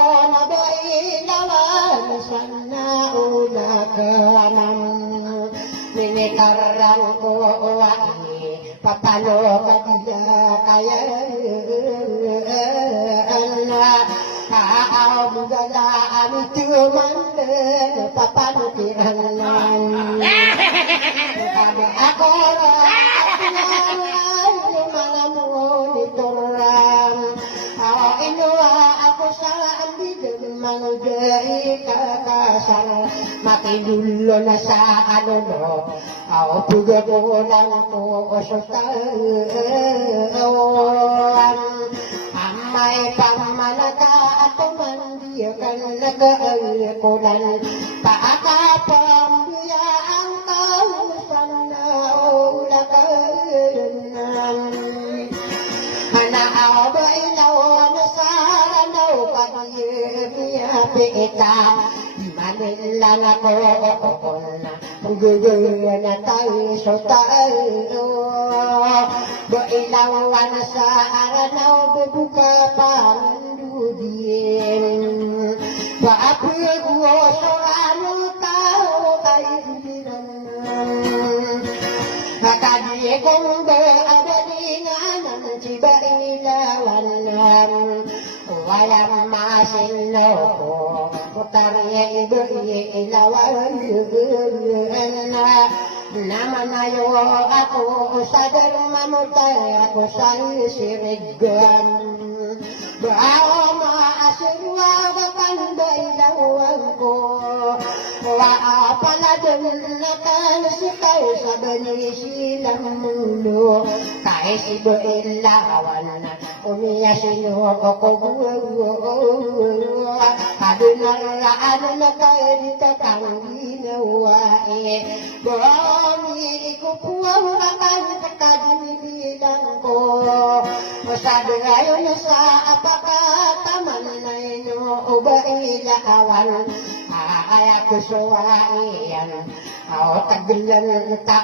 na bailawan sana ulakanan minikarang ko wani papano kadya kaya aabugala amituman papano tiranan ako makidulo na sa ano no puga ko lang po sa taon amay pamanaka at mandiyakan nag-alkulan paakapambiya ang kausan na ulakanan hanaaw ba ilaw na sa ano pag-iiya pita manilang ako na gugaya na tayo sa tayo bailawan sa aranaw bubuka pandudin paapugwo sa anong tao kayo hilinan akadiyekong beabadinganan si bailawan walang masino ko putarnya ibu ilawan nama nayo ako sadar mamutay ako sa sirigam bawa maasirwa bakan bailawan ko waapaladun nakan sikaw sa bani silang mulo kay si bailawan umiyasino ako adunaraan na kayo dito kang ginawain bami ikupuwang akan kakadinilang ko masabi ngayon sa apakataman na ino ubailawan ay ako suwain o tagilan ta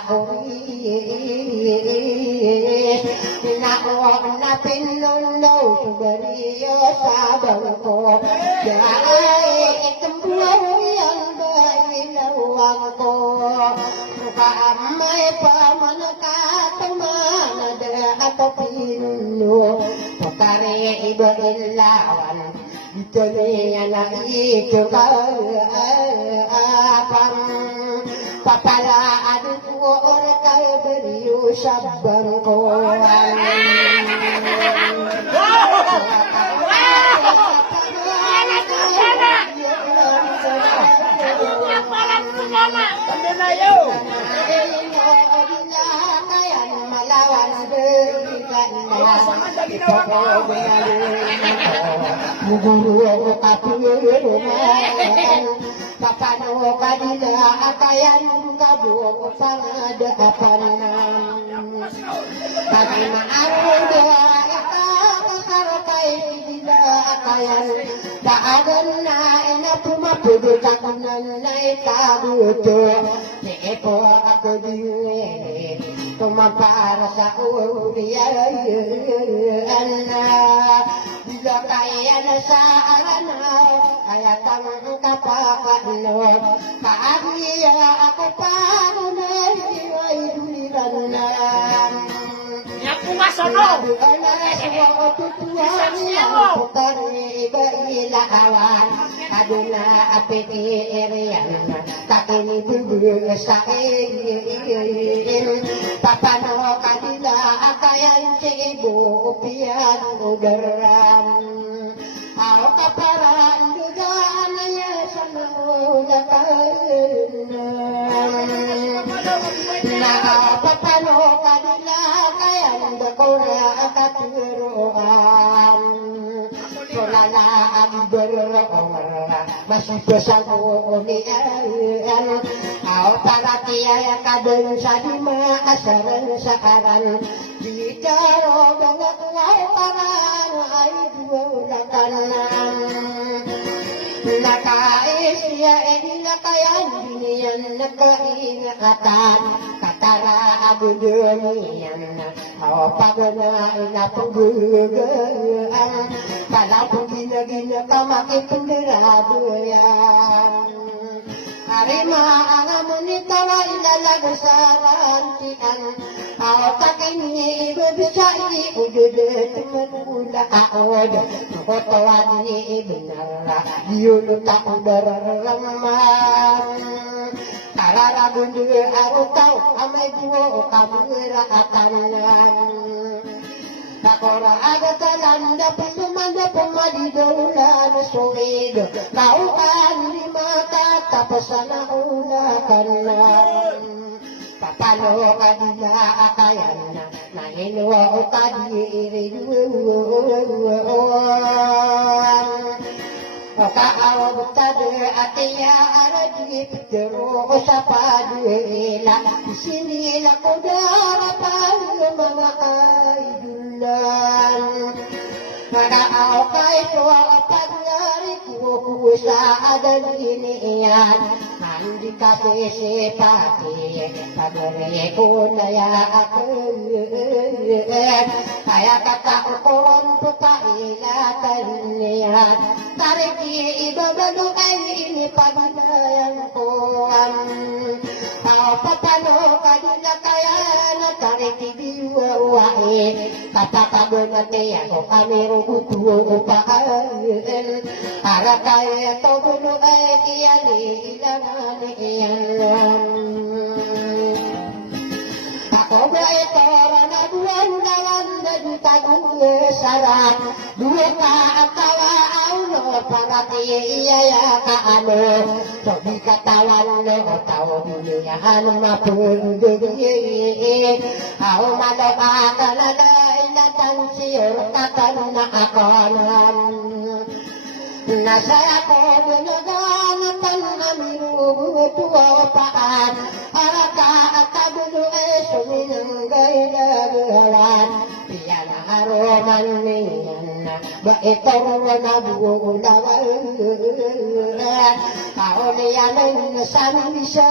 ako nako na pinunaw subariyo sa bangko dahil itambuaw yan bailawang ko kaamay pa manakataman ako pinuno pagkari iba ilawan ito niya na ito kaapang papalaan ko or kayo beriyo sa bangko papano kanila akayan kabuo pangadapan pati maaruda ikakakarapay nila akayan daagan na inapumapudutan na itabuto niipo ako din tumapara sa uriyan bila kaya na sa aranaw kaya tang kapakano paagya ako paano na ay duliran na Pumasono. Ilawan aduna apiti irian takini bubu sa papano kanila akayan si ibu pian udaran ako kaparan dugaan niya sa nulakan nakapapano kanila kayan dakora katuruan solana ang berora masih bersama unian au para tiaya kadang sadima asaran sakaran jika banget waran ai dua kanan nakaisya nakayan dinian nakaingatan antara abudunian paganain na paggugaan kalau gina-gina pamakai penderabuyan Arima ang amunita wa ilalagasaran tian tak ini bisa ini udah temen aod kotoan ini benar yun tak berlemah karara gundu aku tahu amai buo kamera atanan Takora aga talanda pemanda pemadi dolan soeg kau kan di mata tapasana ula kanan papalo kadila akayana na inwa kadiri Kaaw butade atiya aradi pitero sapadela sini la kodara pal mga kaidulan Kaaw kay tuwa pagyari ko sa adalinian Andi kapese pati pagre ko na ya kaya kataon putailatan niya tariki ibabalo ay ini pagdayan ko papano kadila kaya na tariki biwawae kapakabunat niya ko kami rukutuo upaan para kaya to bulo ay kiyali ilangan iyan ako ba ito na buwan dawan na dutagung sarat dua ka atawa auno para tiya ka ano so di katawan no tao duniyahan mapundugi au malaba ka na dahil na tansiyor katan na akanan Nasaya ko binaganapan amiru tuwa paan Araka at tabulo ay suminanggay nagalan Piyan aroman niyan ba itong nabuulawan Kauniyan ay nasabi sa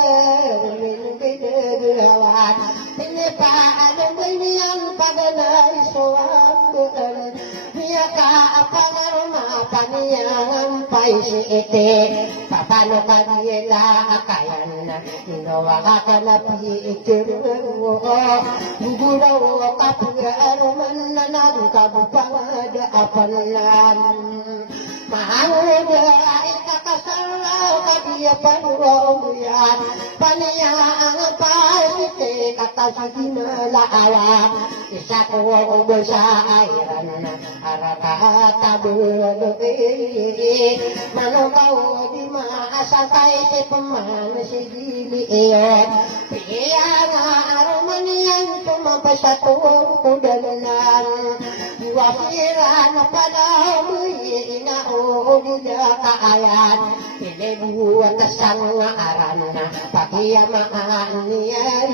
minagagawan Pinipaan ang ganyan paganay suwang buwan Niya ka apangarma paniyang paisite Papano kanila akayan Inawa ka na piitiru Guguraw kapagaruman na nagkabupangada apanan Mahanguda ay kakasaraw kabiyapan royan Paniyang paisite katasigi malaawan Isa ko ang sa ayran Arakatabulo Manukaw di maasakay si paman si Dili iyon Piya nga aromaniyan tumapay sa tuwang kudanan Iwasira na pala umuwi na uulila kaayan Pilibuan na sang aran na pakiyamaan niyan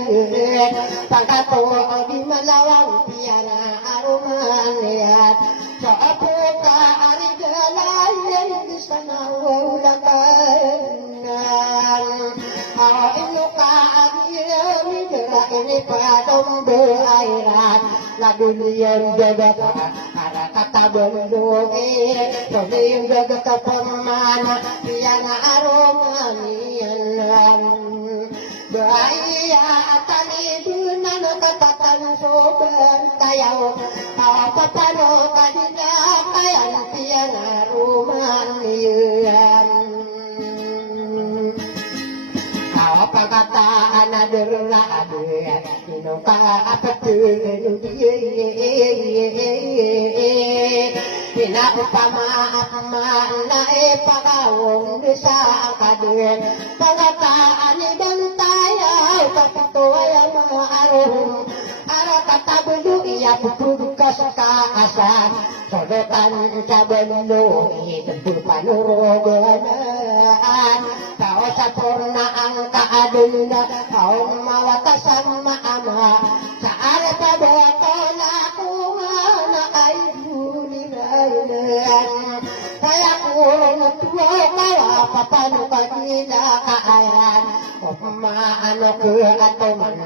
Pagkatuwa di malawang piya na aromaniyan Sa apo ka arigalayan di sana wawlakanan Ino ka agiyami nila inipadong beairan Laguliyan jaga ka para katabang doe Pagiyong jaga ka pamana Piya na aromaniyan Bahaya at alibun na nakatatan sobrang tayaw Papano kanila kayan piya na rumaniyan Pagkataan na derlabe Inong kaapatun Pinapapamaakman na ipagawong sa akadun Pagkataan ibang tayaw Kapito ay ang mga arum Arakatabulo iya pupugas kaasan Sodotan sa balo Ito panuroganaan Tao sa porna ang kaadun na Tao mawatasan maama Sa alapaboto na kunga na ay hulinayan Kaya kung tuwa kawa papano kanila kaayan O maano ko ato man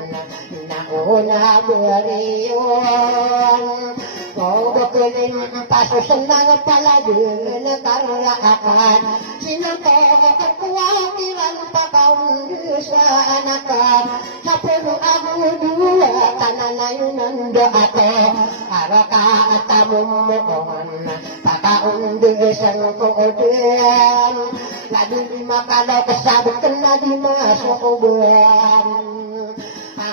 na beriyon. Kau bekelim pasu senang paladeun karaakan. Sinangko kekhawatiran pakaun disanakan. Sapuluh abu dua tananayunan doato. Araka atamumoon pakaun desan koden. Lagi makalo kesabut kena dimasuk uban.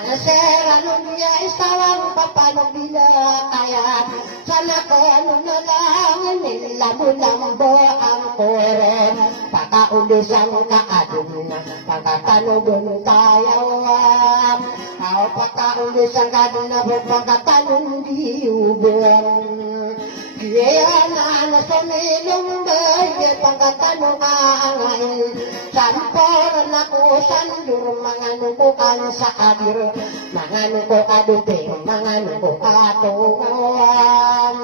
Seranun dia isawang papanong bila kaya sana kono na lang nila mulambo ang koron pakaulisang kaadun pagkatanugon tayawanao pakaulisang kadun na pagkatanong diubon kaya na nasamilong bayi pagkatanong aangain sampor na kusandur mga nubukan sa adir mga nubo aduping mga nubo atungan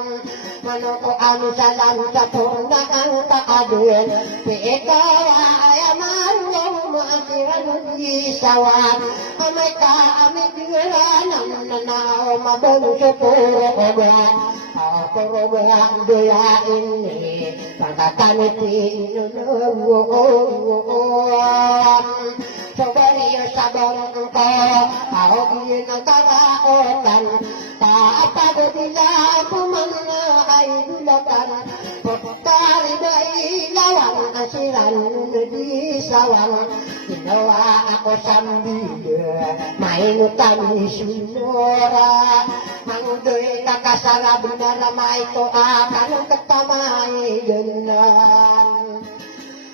manuko anu salam sa purna ang kaadun ikaw ay amarong maasiran isawan amay ka amay diranam nanaw mabalo sa puro oban puro bayang dula ini pagkakanitin nunuwan Sobariyo sabang ko, ahogiin ang karaotan, kaapado nila pumana ay dulakan, pagpapari ba ilawan, ang siran di sawang, ginawa ako sambil, mainutan ni Sunora, mangdoy kakasarab na ramay ko, akanong katamay ganan.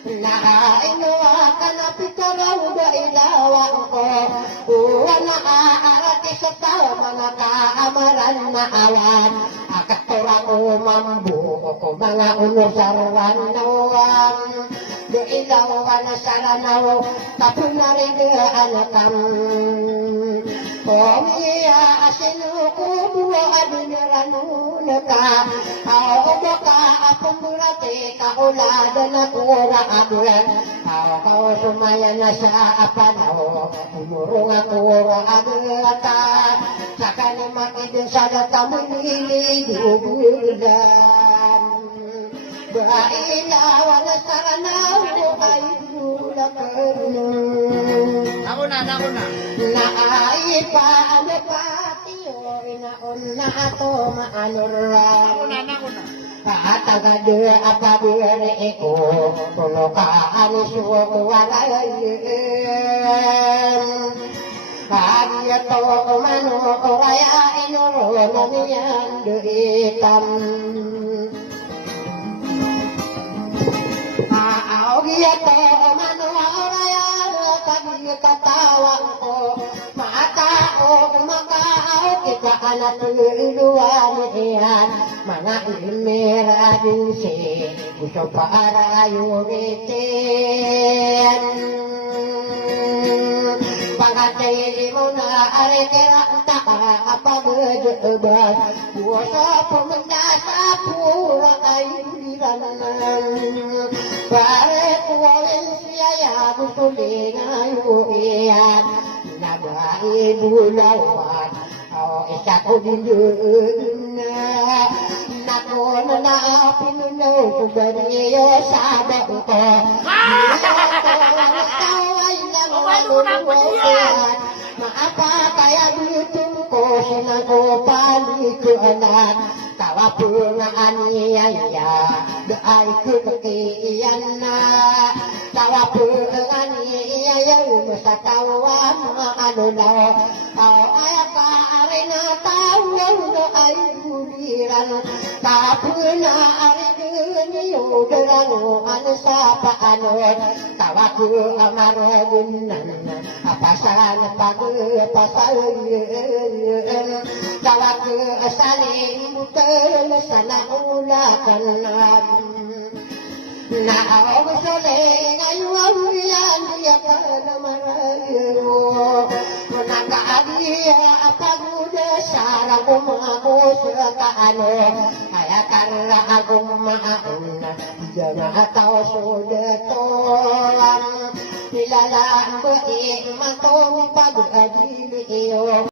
Nakainawa ka na pitaraw ba ilawan ko Uwa na aarati sa tao mga kaamaran na awan Akaturang umambu ko mga unusarwan nawan Do ilawan na saranaw tapon na rin anakam Komiya asinukubuwa adinirano ka Ako ba ka apumurate kauladan na kura agulan Ako sumaya na sa apanaw Umurong ako agata Saka ni makidin sa datamunilidugulan Bailawan na saranaw ay dulakan Ako na. Naaipa ano patiyo inaon na ato maanurang Ako na. Katagad apabire ko Kuno kaan suwarayin Kaya to umano Kaya inuro niyan duitam Kaya to umano Kaya katawang ko Matao makao kita anak tuluan iyan Mga ilmera din si Gusto para yunitin Pagkatili mo na arekera taka apagdebas Buwasa pumanda sa pura ay uliranan Pare kuwalin siya ya gusto linayuian Nabai bulawan O isa ko din na Nako na napinunaw Subariyo sa bako Nakawa ng maluluan Maapa kaya gutom ko Sinagopalikuanan Kawapungaan niyaya Daay kukiyan na Kawapungaan niyaya Sa tawa mga anunaw Ay kaari na tawang na ay buliran Kapuna ari niyo Darano ano sa paanon Kawaku amaragunan Apasan pagpasayin Kawaku asalin butel sa naulakan Naong sole ngayon yan Diya ka na marayo Nakaadiya apaguda Sarang umako sa kaano Kaya karra akong maun Diya na ataw sudato Nilalaan ko matong pag-adili iyo